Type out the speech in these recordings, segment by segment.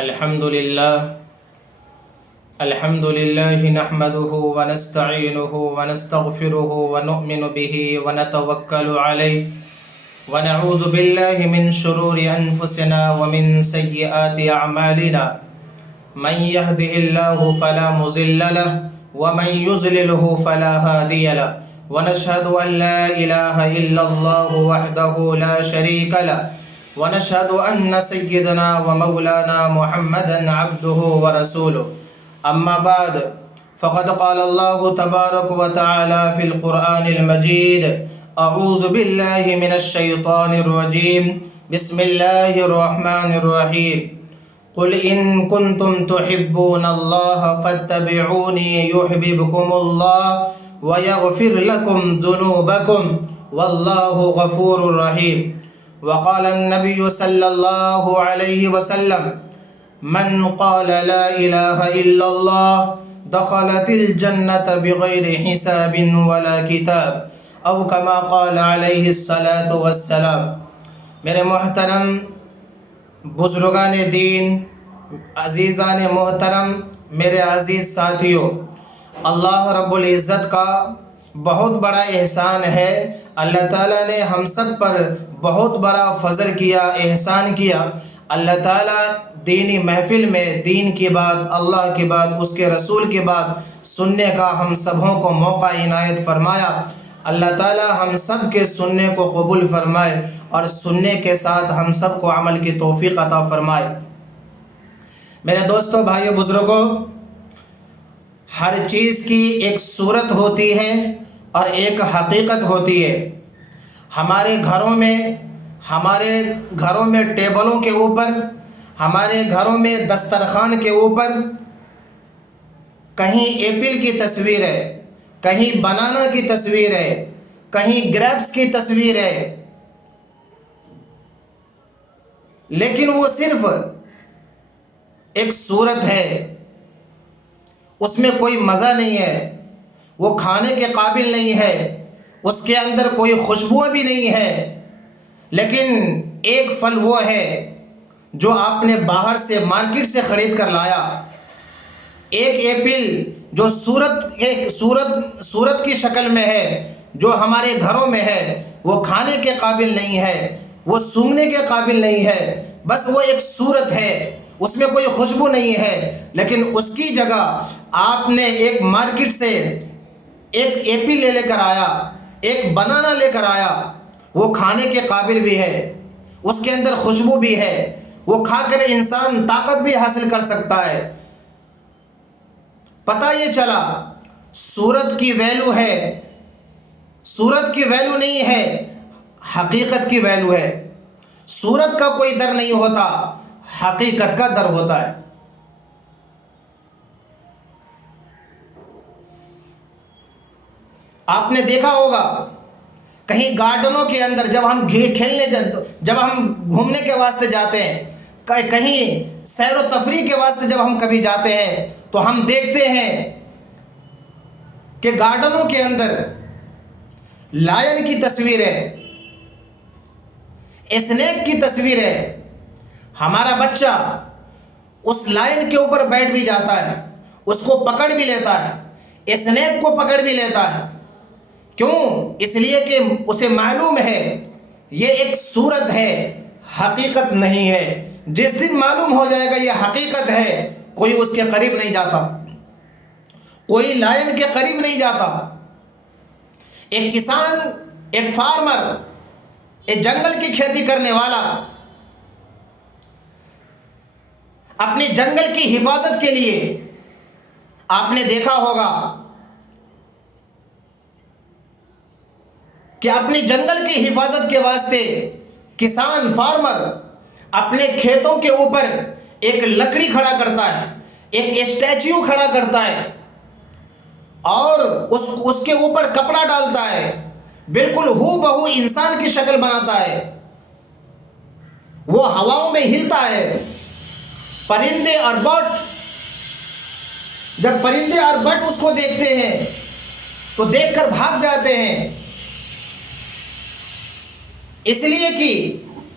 الحمد لله نحمده ونستعينه ونستغفره ونؤمن به ونتوكل عليه ونعوذ بالله من شرور أنفسنا ومن سيئات أعمالنا من يهده الله فلا مضل له ومن يضلله فلا هادي له ونشهد أن لا إله إلا الله وحده لا شريك له ونشهد أن سيدنا ومولانا محمدا عبده ورسوله أما بعد فقد قال الله تبارك وتعالى في القرآن المجيد أعوذ بالله من الشيطان الرجيم بسم الله الرحمن الرحيم قل إن كنتم تحبون الله فاتبعوني يحببكم الله ويغفر لكم ذنوبكم والله غفور رحيم وقال النبي صلى الله عليه وسلم من قال لا إله إلا الله دخلت الجنة بغير حساب ولا كتاب أو كما قال عليه الصلاة والسلام۔ میرے محترم بزرگان دین، عزیزان محترم، میرے عزیز ساتھیوں، اللہ رب العزت کا بہت بڑا احسان ہے۔ اللہ تعالیٰ نے ہم سب پر بہت بڑا فضل کیا، احسان کیا۔ اللہ تعالیٰ دینی محفل میں دین کی بات، اللہ کی بات، اس کے رسول کی بات سننے کا ہم سبوں کو موقع عنایت فرمایا۔ اللہ تعالیٰ ہم سب کے سننے کو قبول فرمائے اور سننے کے ساتھ ہم سب کو عمل کی توفیق عطا فرمائے۔ میرے دوستوں، بھائیو، بزرگوں، ہر چیز کی ایک صورت ہوتی ہے اور ایک حقیقت ہوتی ہے۔ ہمارے گھروں میں ٹیبلوں کے اوپر، ہمارے گھروں میں دسترخوان کے اوپر کہیں ایپل کی تصویر ہے، کہیں بنانا کی تصویر ہے، کہیں گریپس کی تصویر ہے، لیکن وہ صرف ایک صورت ہے، اس میں کوئی مزہ نہیں ہے، وہ کھانے کے قابل نہیں ہے، اس کے اندر کوئی خوشبو بھی نہیں ہے۔ لیکن ایک پھل وہ ہے جو آپ نے باہر سے مارکیٹ سے خرید کر لایا، ایک ایپل جو صورت کی شکل میں ہے، جو ہمارے گھروں میں ہے، وہ کھانے کے قابل نہیں ہے، وہ سونگھنے کے قابل نہیں ہے، بس وہ ایک صورت ہے، اس میں کوئی خوشبو نہیں ہے۔ لیکن اس کی جگہ آپ نے ایک مارکیٹ سے ایک ایپل لے کر آیا، ایک بنانا لے کر آیا، وہ کھانے کے قابل بھی ہے، اس کے اندر خوشبو بھی ہے، وہ کھا کر انسان طاقت بھی حاصل کر سکتا ہے۔ پتہ یہ چلا صورت کی ویلیو ہے، صورت کی ویلیو نہیں ہے، حقیقت کی ویلیو ہے۔ صورت کا کوئی در نہیں ہوتا، حقیقت کا در ہوتا ہے۔ آپ نے دیکھا ہوگا کہیں گارڈنوں کے اندر جب ہم گھومنے کے واسطے جاتے ہیں، کہیں سیر و تفریح کے واسطے جب ہم کبھی جاتے ہیں، تو ہم دیکھتے ہیں کہ گارڈنوں کے اندر لائن کی تصویر ہے، اسنیک کی تصویر ہے۔ ہمارا بچہ اس لائن کے اوپر بیٹھ بھی جاتا ہے، اس کو پکڑ بھی لیتا ہے، اسنیک کو پکڑ بھی لیتا ہے۔ کیوں؟ اس لیے کہ اسے معلوم ہے یہ ایک صورت ہے، حقیقت نہیں ہے۔ جس دن معلوم ہو جائے گا یہ حقیقت ہے، کوئی اس کے قریب نہیں جاتا، کوئی لائن کے قریب نہیں جاتا۔ ایک کسان، ایک فارمر، ایک جنگل کی کھیتی کرنے والا اپنی جنگل کی حفاظت کے لیے، آپ نے دیکھا ہوگا کہ اپنی جنگل کی حفاظت کے واسطے کسان، فارمر اپنے کھیتوں کے اوپر ایک لکڑی کھڑا کرتا ہے، ایک اسٹیچو کھڑا کرتا ہے اور اس کے اوپر کپڑا ڈالتا ہے، بالکل ہو بہو انسان کی شکل بناتا ہے، وہ ہواؤں میں ہلتا ہے۔ پرندے اور بٹ، جب پرندے اور بٹ اس کو دیکھتے ہیں تو دیکھ کر بھاگ جاتے ہیں، اس لیے کہ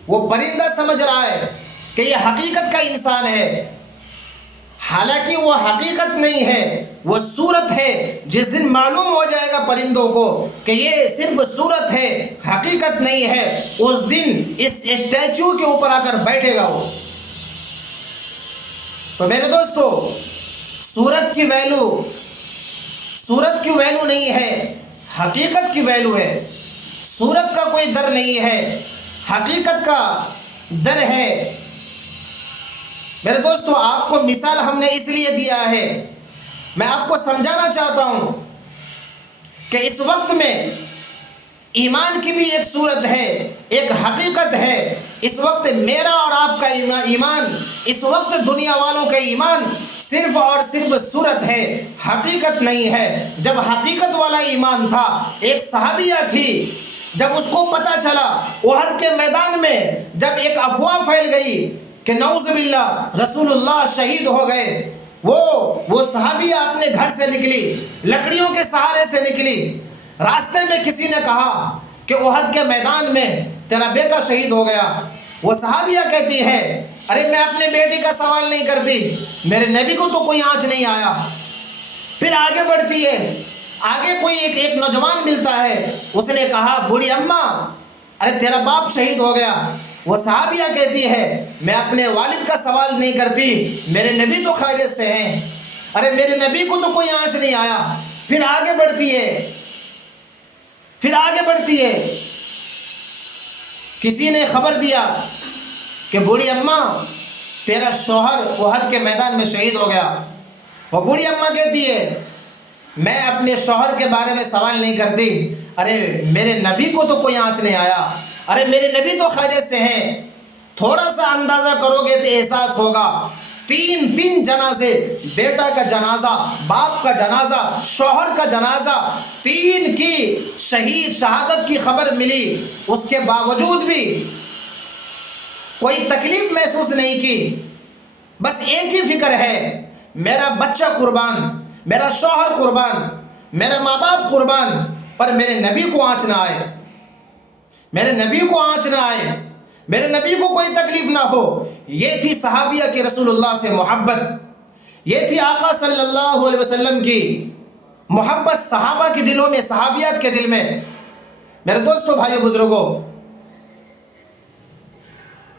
وہ پرندہ سمجھ رہا ہے کہ یہ حقیقت کا انسان ہے، حالانکہ وہ حقیقت نہیں ہے، وہ صورت ہے۔ جس دن معلوم ہو جائے گا پرندوں کو کہ یہ صرف صورت ہے، حقیقت نہیں ہے، اس دن اس اسٹیچو کے اوپر آ کر بیٹھے گا وہ۔ تو میرے دوستو، صورت کی ویلو نہیں ہے، حقیقت کی ویلو ہے۔ صورت کا کوئی در نہیں ہے، حقیقت کا در ہے۔ میرے دوستو، آپ کو مثال ہم نے اس لیے دیا ہے، میں آپ کو سمجھانا چاہتا ہوں کہ اس وقت میں ایمان کی بھی ایک صورت ہے، ایک حقیقت ہے۔ اس وقت میرا اور آپ کا ایمان، اس وقت دنیا والوں کا ایمان صرف اور صرف صورت ہے، حقیقت نہیں ہے۔ جب حقیقت والا ایمان تھا، ایک صحابیہ تھی، جب اس کو پتہ چلا احد کے میدان میں جب ایک افواہ پھیل گئی کہ نعوذ باللہ رسول اللہ شہید ہو گئے، وہ صحابیہ اپنے گھر سے نکلی، لکڑیوں کے سہارے سے نکلی۔ راستے میں کسی نے کہا کہ احد کے میدان میں تیرا بیٹا شہید ہو گیا۔ وہ صحابیہ کہتی ہے، ارے میں اپنے بیٹی کا سوال نہیں کرتی، میرے نبی کو تو کوئی آنچ نہیں آیا۔ پھر آگے بڑھتی ہے، آگے کوئی ایک نوجوان ملتا ہے، اس نے کہا بوڑھی اماں، ارے تیرا باپ شہید ہو گیا۔ وہ صحابیہ کہتی ہے، میں اپنے والد کا سوال نہیں کرتی، میرے نبی تو خیریت سے ہیں، ارے میرے نبی کو تو کوئی آنچ نہیں آیا۔ پھر آگے بڑھتی ہے، کسی نے خبر دیا کہ بوڑھی اماں تیرا شوہر احد کے میدان میں شہید ہو گیا۔ وہ بوڑھی اماں کہتی ہے، میں اپنے شوہر کے بارے میں سوال نہیں کرتی، ارے میرے نبی کو تو کوئی آنچ نہیں آیا، ارے میرے نبی تو خیریت سے ہیں۔ تھوڑا سا اندازہ کرو گے تو احساس ہوگا، تین جنازے، بیٹا کا جنازہ، باپ کا جنازہ، شوہر کا جنازہ، تین کی شہادت کی خبر ملی، اس کے باوجود بھی کوئی تکلیف محسوس نہیں کی۔ بس ایک ہی فکر ہے، میرا بچہ قربان، میرا شوہر قربان، میرے ماں باپ قربان، پر میرے نبی کو آنچ نہ آئے، میرے نبی کو آنچ نہ آئے، میرے نبی کو کوئی تکلیف نہ ہو۔ یہ تھی صحابیہ کی رسول اللہ سے محبت، یہ تھی آقا صلی اللہ علیہ وسلم کی محبت صحابہ کے دلوں میں، صحابیات کے دل میں۔ میرے دوستو، بھائیو، بزرگوں،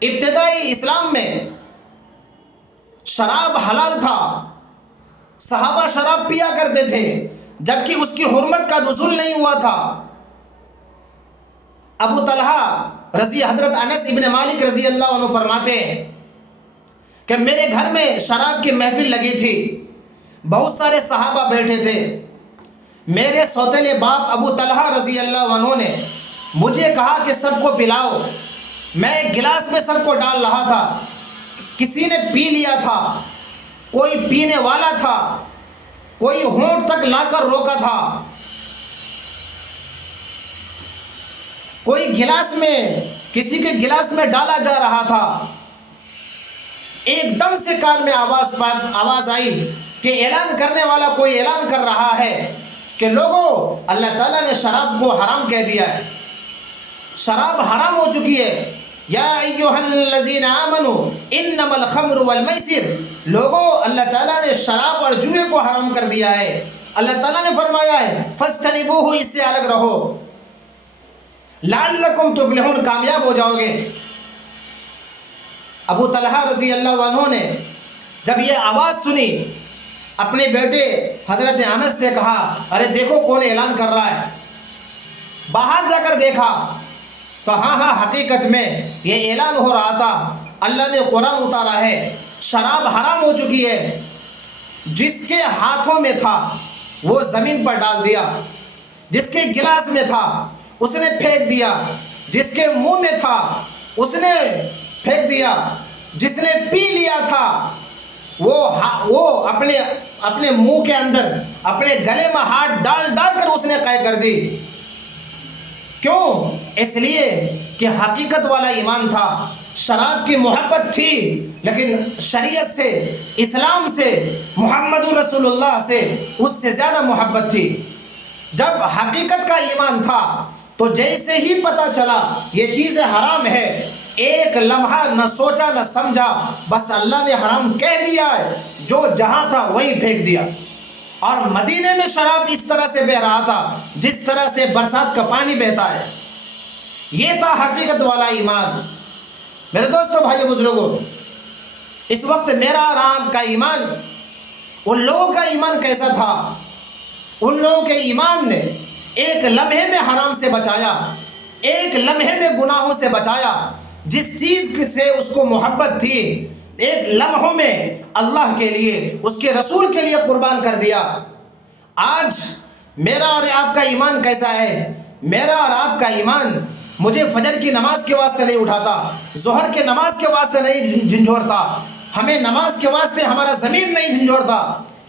ابتدائی اسلام میں شراب حلال تھا، صحابہ شراب پیا کرتے تھے، جبکہ اس کی حرمت کا نزول نہیں ہوا تھا۔ ابو طلحہ حضرت انس ابن مالک رضی اللہ عنہ فرماتے ہیں کہ میرے گھر میں شراب کی محفل لگی تھی، بہت سارے صحابہ بیٹھے تھے، میرے سوتیلے باپ ابو طلحہ رضی اللہ عنہ نے مجھے کہا کہ سب کو پلاؤ۔ میں ایک گلاس میں سب کو ڈال رہا تھا، کسی نے پی لیا تھا، کوئی پینے والا تھا، کوئی ہونٹ تک لا کر روکا تھا، کوئی گلاس میں، کسی کے گلاس میں ڈالا جا رہا تھا۔ ایک دم سے کان میں آواز آئی کہ اعلان کرنے والا کوئی اعلان کر رہا ہے کہ لوگوں، اللہ تعالیٰ نے شراب کو حرام کہہ دیا ہے، شراب حرام ہو چکی ہے۔ یا ایھا الذین آمنوا انما الخمر والمیسر، لوگوں، اللہ تعالیٰ نے شراب اور جوئے کو حرام کر دیا ہے۔ اللہ تعالیٰ نے فرمایا ہے فاجتنبوہ، اس سے الگ رہو، لعلکم تفلحون، کامیاب ہو جاؤ گے۔ ابو طلحہ رضی اللہ عنہ نے جب یہ آواز سنی، اپنے بیٹے حضرت انس سے کہا، ارے دیکھو کون اعلان کر رہا ہے۔ باہر جا کر دیکھا تو ہاں حقیقت میں یہ اعلان ہو رہا تھا، اللہ نے قرآن اتارا ہے، شراب حرام ہو چکی ہے۔ جس کے ہاتھوں میں تھا وہ زمین پر ڈال دیا، جس کے گلاس میں تھا اس نے پھینک دیا، جس کے منہ میں تھا اس نے پھینک دیا، جس نے پی لیا تھا وہ اپنے منہ کے اندر، اپنے گلے میں ہاتھ ڈال کر اس نے قے کر دی۔ کیوں؟ اس لیے کہ حقیقت والا ایمان تھا، شراب کی محبت تھی، لیکن شریعت سے، اسلام سے، محمد رسول اللہ سے اس سے زیادہ محبت تھی۔ جب حقیقت کا ایمان تھا تو جیسے ہی پتہ چلا یہ چیز حرام ہے، ایک لمحہ نہ سوچا نہ سمجھا، بس اللہ نے حرام کہہ دیا ہے، جو جہاں تھا وہیں پھینک دیا۔ اور مدینے میں شراب اس طرح سے بہ رہا تھا جس طرح سے برسات کا پانی بہتا ہے۔ یہ تھا حقیقت والا ایمان۔ میرے دوستو، بھائی بزرگوں، اس وقت میرا اور آپ کا ایمان، ان لوگوں کا ایمان کیسا تھا؟ ان لوگوں کے ایمان نے ایک لمحے میں حرام سے بچایا، ایک لمحے میں گناہوں سے بچایا۔ جس چیز سے اس کو محبت تھی، ایک لمحوں میں اللہ کے لیے، اس کے رسول کے لیے قربان کر دیا۔ آج میرا اور آپ کا ایمان کیسا ہے؟ میرا اور آپ کا ایمان مجھے فجر کی نماز کے واسطے نہیں اٹھاتا، ظہر کے نماز کے واسطے نہیں جھنجھوڑتا، ہمیں نماز کے واسطے ہمارا ضمیر نہیں جھنجھوڑتا۔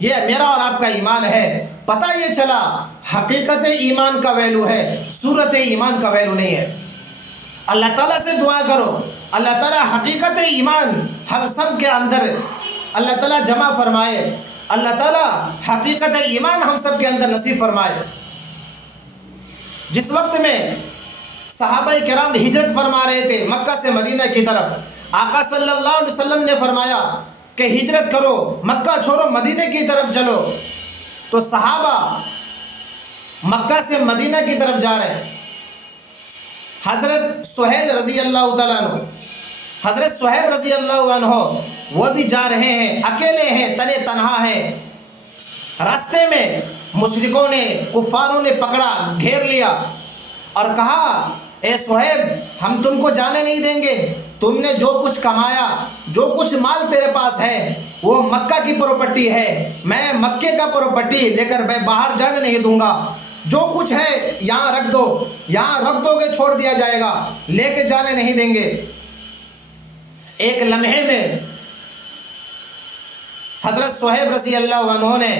یہ میرا اور آپ کا ایمان ہے۔ پتہ یہ چلا حقیقت ایمان کا ویلو ہے، صورت ایمان کا ویلو نہیں ہے۔ اللہ تعالیٰ سے دعا کرو، اللہ تعالیٰ حقیقت ایمان ہم سب کے اندر اللہ تعالیٰ جمع فرمائے، اللہ تعالیٰ حقیقت ایمان ہم سب کے اندر نصیب فرمائے۔ جس وقت میں صحابہ کرام ہجرت فرما رہے تھے مکہ سے مدینہ کی طرف، آقا صلی اللہ علیہ وسلم نے فرمایا کہ ہجرت کرو، مکہ چھوڑو، مدینہ کی طرف چلو۔ تو صحابہ مکہ سے مدینہ کی طرف جا رہے ہیں۔ حضرت سہیل رضی اللہ تعالیٰ عنہ، حضرت صہیب رضی اللہ عنہ وہ بھی جا رہے ہیں، اکیلے ہیں، تنے تنہا ہیں۔ راستے میں مشرکوں نے، کفاروں نے پکڑا، گھیر لیا اور کہا اے صہیب، ہم تم کو جانے نہیں دیں گے، تم نے جو کچھ کمایا، جو کچھ مال تیرے پاس ہے وہ مکہ کی پراپرٹی ہے، میں مکے کا پراپرٹی لے کر میں باہر جانے نہیں دوں گا، جو کچھ ہے یہاں رکھ دو، یہاں رکھ دو گے چھوڑ دیا جائے گا، لے کے جانے نہیں دیں گے۔ ایک لمحے میں حضرت صہیب رضی اللہ عنہ نے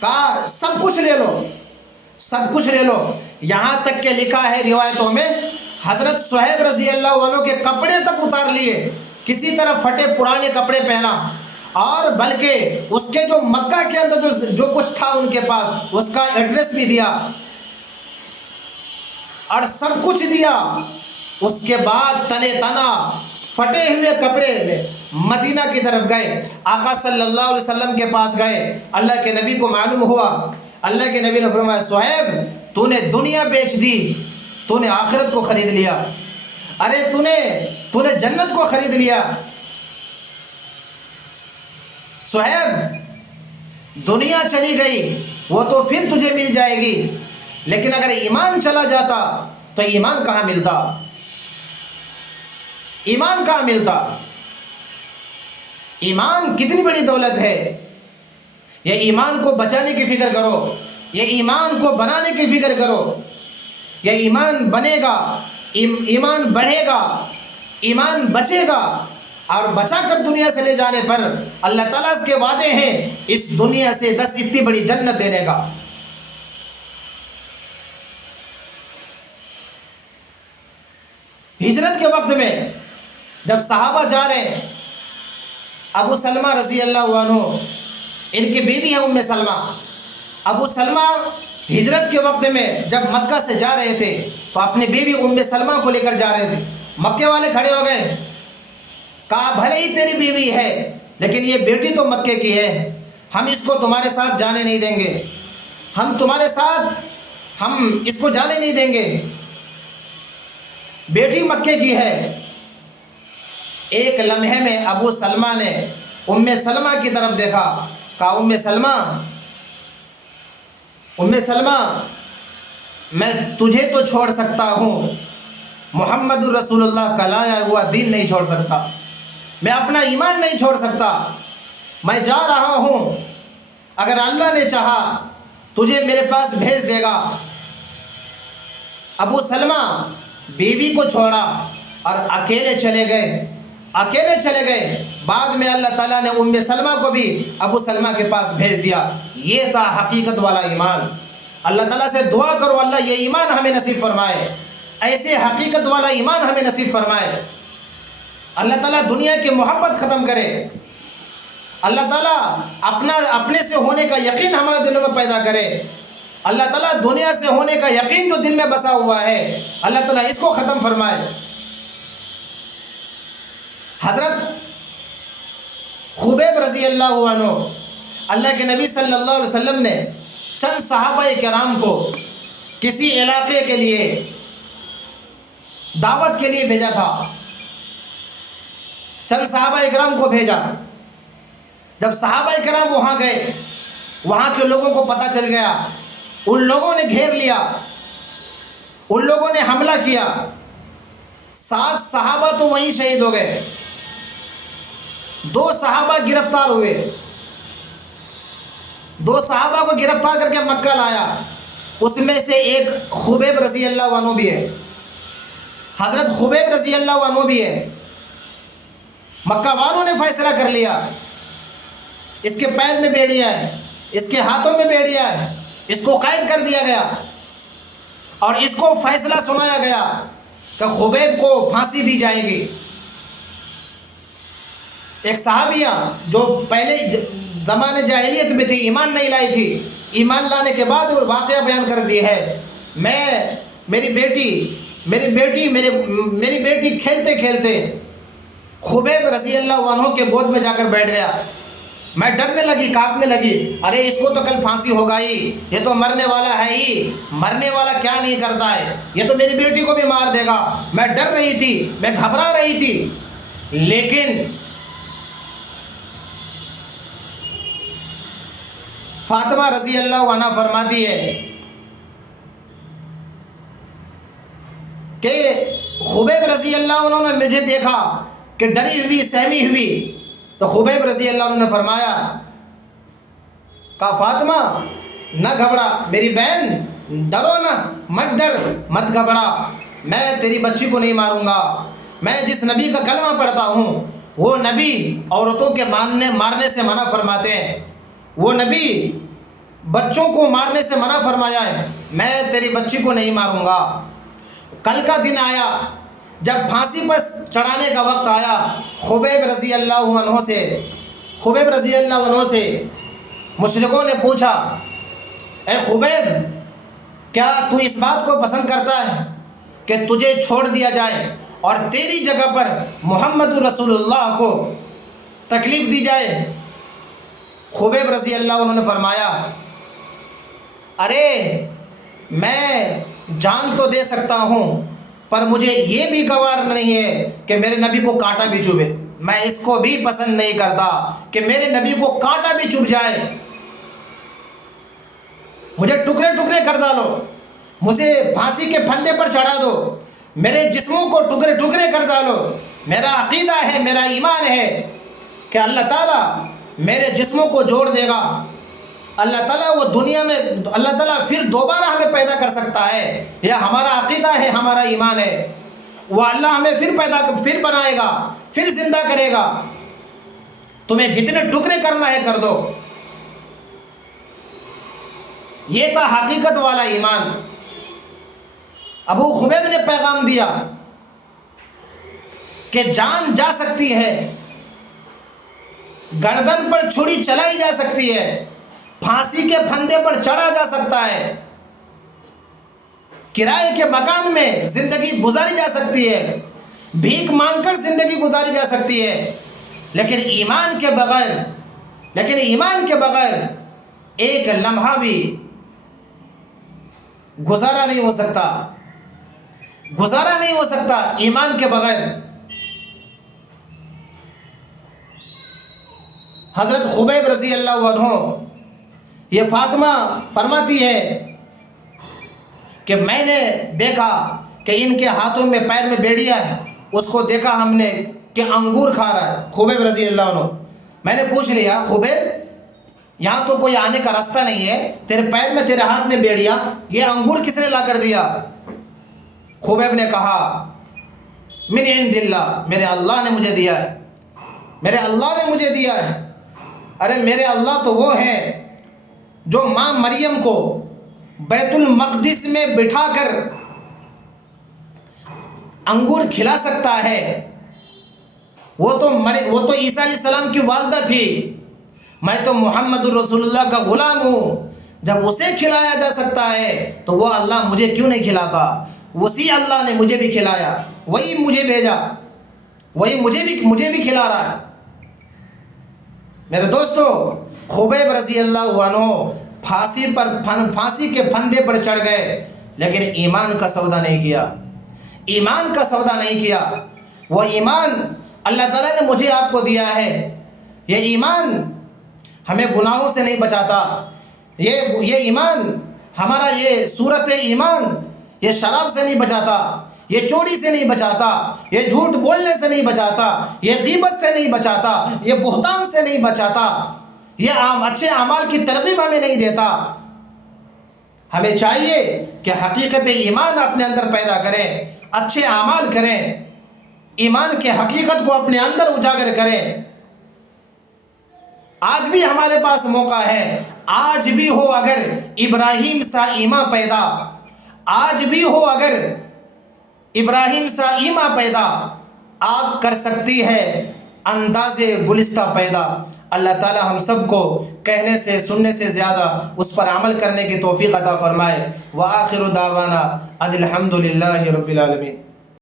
کہا سب کچھ لے لو، سب کچھ لے لو۔ یہاں تک کہ لکھا ہے روایتوں میں حضرت صہیب رضی اللہ عنہ کے کپڑے تک اتار لیے، کسی طرح پھٹے پرانے کپڑے پہنا، اور بلکہ اس کے جو مکہ کے اندر جو کچھ تھا ان کے پاس اس کا ایڈریس بھی دیا اور سب کچھ دیا۔ اس کے بعد تنے تنا پھٹے ہوئے کپڑے میں مدینہ کی طرف گئے، آقا صلی اللہ علیہ وسلم کے پاس گئے۔ اللہ کے نبی کو معلوم ہوا، اللہ کے نبی نے فرمایا صہیب تو نے دنیا بیچ دی، تو نے آخرت کو خرید لیا، ارے تو نے جنت کو خرید لیا۔ صہیب دنیا چلی گئی وہ تو پھر تجھے مل جائے گی، لیکن اگر ایمان چلا جاتا تو ایمان کہاں ملتا؟ ایمان کہاں ملتا؟ ایمان کتنی بڑی دولت ہے۔ یہ ایمان کو بچانے کی فکر کرو، یہ ایمان کو بنانے کی فکر کرو۔ یہ ایمان بنے گا، ایمان بڑھے گا، ایمان بچے گا، اور بچا کر دنیا سے لے جانے پر اللہ تعالیٰ کے وعدے ہیں اس دنیا سے 10 اتنی بڑی جنت دینے کا۔ ہجرت کے وقت میں جب صحابہ جا رہے ہیں، ابو سلمہ رضی اللہ عنہ، ان کی بیوی ہے ام سلمہ۔ ابو سلمہ ہجرت کے وقت میں جب مکہ سے جا رہے تھے تو اپنی بیوی ام سلمہ کو لے کر جا رہے تھے۔ مکے والے کھڑے ہو گئے، کہا بھلے ہی تیری بیوی ہے لیکن یہ بیٹی تو مکے کی ہے، ہم اس کو تمہارے ساتھ جانے نہیں دیں گے، ہم تمہارے ساتھ ہم اس کو جانے نہیں دیں گے، بیٹی مکے کی ہے۔ ایک لمحے میں ابو سلمہ نے ام سلمہ کی طرف دیکھا، کہا ام سلمہ میں تجھے تو چھوڑ سکتا ہوں، محمد رسول اللہ کا لایا ہوا دین نہیں چھوڑ سکتا، میں اپنا ایمان نہیں چھوڑ سکتا، میں جا رہا ہوں، اگر اللہ نے چاہا تجھے میرے پاس بھیج دے گا۔ ابو سلمہ بیوی کو چھوڑا اور اکیلے چلے گئے۔ بعد میں اللہ تعالیٰ نے ام سلمہ کو بھی ابو سلمہ کے پاس بھیج دیا۔ یہ تھا حقیقت والا ایمان۔ اللہ تعالیٰ سے دعا کرو اللہ یہ ایمان ہمیں نصیب فرمائے، ایسے حقیقت والا ایمان ہمیں نصیب فرمائے۔ اللہ تعالیٰ دنیا کی محبت ختم کرے، اللہ تعالیٰ اپنے سے ہونے کا یقین ہمارے دلوں میں پیدا کرے، اللہ تعالیٰ دنیا سے ہونے کا یقین جو دل میں بسا ہوا ہے اللہ تعالیٰ اس کو ختم فرمائے۔ حضرت خبیب رضی اللہ عنہ، اللہ کے نبی صلی اللہ علیہ وسلم نے چند صحابہ کرام کو کسی علاقے کے لیے دعوت کے لیے بھیجا تھا، چند صحابہ کرام کو بھیجا۔ جب صحابہ کرام وہاں گئے، وہاں کے لوگوں کو پتہ چل گیا، ان لوگوں نے گھیر لیا، ان لوگوں نے حملہ کیا، 7 صحابہ تو وہیں شہید ہو گئے، 2 صحابہ گرفتار ہوئے، 2 صحابہ کو گرفتار کر کے مکہ لایا، اس میں سے ایک خبیب رضی اللہ عنہ بھی ہے، حضرت خبیب رضی اللہ عنہ بھی ہے۔ مکہ والوں نے فیصلہ کر لیا، اس کے پیر میں بیڑیا ہے، اس کے ہاتھوں میں بیڑیا ہے، اس کو قید کر دیا گیا، اور اس کو فیصلہ سنایا گیا کہ خبیب کو پھانسی دی جائے گی۔ ایک صحابیہ جو پہلے زمانے جاہلیت میں تھی، ایمان نہیں لائی تھی، ایمان لانے کے بعد وہ واقعہ بیان کر دی ہے، میری بیٹی کھیلتے کھیلتے خبیب رضی اللہ عنہ کے گود میں جا کر بیٹھ گیا، میں ڈرنے لگی، کانپنے لگی، ارے اس کو تو کل پھانسی ہوگا ہی، یہ تو مرنے والا ہے ہی، مرنے والا کیا نہیں کرتا ہے، یہ تو میری بیٹی کو بھی مار دے گا۔ میں ڈر رہی تھی، میں گھبرا رہی تھی، لیکن فاطمہ رضی اللہ عنہ فرماتی ہے کہ خبیب رضی اللہ عنہ نے مجھے دیکھا کہ ڈری ہوئی، سہمی ہوئی، تو خبیب رضی اللہ عنہ نے فرمایا، کہا فاطمہ نہ گھبرا میری بہن، ڈرو نہ، مت ڈر، مت گھبرا، میں تیری بچی کو نہیں ماروں گا، میں جس نبی کا کلمہ پڑھتا ہوں وہ نبی عورتوں کے مارنے سے منع فرماتے ہیں، وہ نبی بچوں کو مارنے سے منع فرمایا ہے، میں تیری بچی کو نہیں ماروں گا۔ کل کا دن آیا، جب پھانسی پر چڑھانے کا وقت آیا، خبیب رضی اللہ عنہ سے مشرکوں نے پوچھا، اے خبیب کیا تو اس بات کو پسند کرتا ہے کہ تجھے چھوڑ دیا جائے اور تیری جگہ پر محمد رسول اللہ کو تکلیف دی جائے؟ خبیب رضی اللہ عنہ نے فرمایا، ارے میں جان تو دے سکتا ہوں، پر مجھے یہ بھی گوار نہیں ہے کہ میرے نبی کو کانٹا بھی چبھے، میں اس کو بھی پسند نہیں کرتا کہ میرے نبی کو کانٹا بھی چبھ جائے، مجھے ٹکڑے ٹکڑے کر ڈالو، مجھے پھانسی کے پھندے پر چڑھا دو، میرے جسموں کو ٹکڑے ٹکڑے کر ڈالو، میرا عقیدہ ہے، میرا ایمان ہے کہ اللہ تعالیٰ میرے جسموں کو جوڑ دے گا، اللہ تعالیٰ وہ دنیا میں اللہ تعالیٰ پھر دوبارہ ہمیں پیدا کر سکتا ہے، یہ ہمارا عقیدہ ہے، ہمارا ایمان ہے، وہ اللہ ہمیں پھر بنائے گا، پھر زندہ کرے گا، تمہیں جتنے ٹکڑے کرنا ہے کر دو۔ یہ تھا حقیقت والا ایمان۔ ابو خبیب نے پیغام دیا کہ جان جا سکتی ہے، گردن پر چھری چلائی جا سکتی ہے، پھانسی کے پھندے پر چڑھا جا سکتا ہے، کرائے کے مکان میں زندگی گزاری جا سکتی ہے، بھیک مانگ کر زندگی گزاری جا سکتی ہے، لیکن ایمان کے بغیر ایک لمحہ بھی گزارا نہیں ہو سکتا ایمان کے بغیر۔ حضرت خبیب رضی اللہ عنہ، یہ فاطمہ فرماتی ہے کہ میں نے دیکھا کہ ان کے ہاتھوں میں پیر میں بیڑیا ہے، اس کو دیکھا ہم نے کہ انگور کھا رہا ہے خبیب رضی اللہ عنہ۔ میں نے پوچھ لیا، خبیب یہاں تو کوئی آنے کا راستہ نہیں ہے، تیرے پیر میں تیرے ہاتھ میں بیڑیا، یہ انگور کس نے لا کر دیا؟ خبیب نے کہا، من عند اللہ، میرے اللہ نے مجھے دیا ہے، میرے اللہ نے مجھے دیا ہے۔ ارے میرے اللہ تو وہ ہیں جو ماں مریم کو بیت المقدس میں بٹھا کر انگور کھلا سکتا ہے، وہ تو عیسیٰ علیہ السلام کی والدہ تھی، میں تو محمد رسول اللہ کا غلام ہوں، جب اسے کھلایا جا سکتا ہے تو وہ اللہ مجھے کیوں نہیں کھلاتا؟ اسی اللہ نے مجھے بھی کھلایا، وہی مجھے بھیجا۔ وہی مجھے بھی کھلا رہا ہے۔ میرے دوستو، خبیب رضی اللہ عنہ پھانسی کے پھندے پر چڑھ گئے، لیکن ایمان کا سودا نہیں کیا، ایمان کا سودا نہیں کیا۔ وہ ایمان اللہ تعالیٰ نے مجھے آپ کو دیا ہے، یہ ایمان ہمیں گناہوں سے نہیں بچاتا، یہ ایمان ہمارا، یہ صورت ایمان یہ شراب سے نہیں بچاتا، یہ چوری سے نہیں بچاتا، یہ جھوٹ بولنے سے نہیں بچاتا، یہ غیبت سے نہیں بچاتا، یہ بہتان سے نہیں بچاتا، یہ اچھے اعمال کی ترغیب ہمیں نہیں دیتا۔ ہمیں چاہیے کہ حقیقت ایمان اپنے اندر پیدا کریں، اچھے اعمال کریں، ایمان کے حقیقت کو اپنے اندر اجاگر کریں۔ آج بھی ہمارے پاس موقع ہے، آج بھی ہو اگر ابراہیم سا ایمان پیدا، آج بھی ہو اگر ابراہیم سا ایمان پیدا، آپ کر سکتی ہے انداز گلستہ پیدا۔ اللہ تعالی ہم سب کو کہنے سے سننے سے زیادہ اس پر عمل کرنے کی توفیق عطا فرمائے۔ وآخر دعوانا ان الحمد للہ رب العالمین۔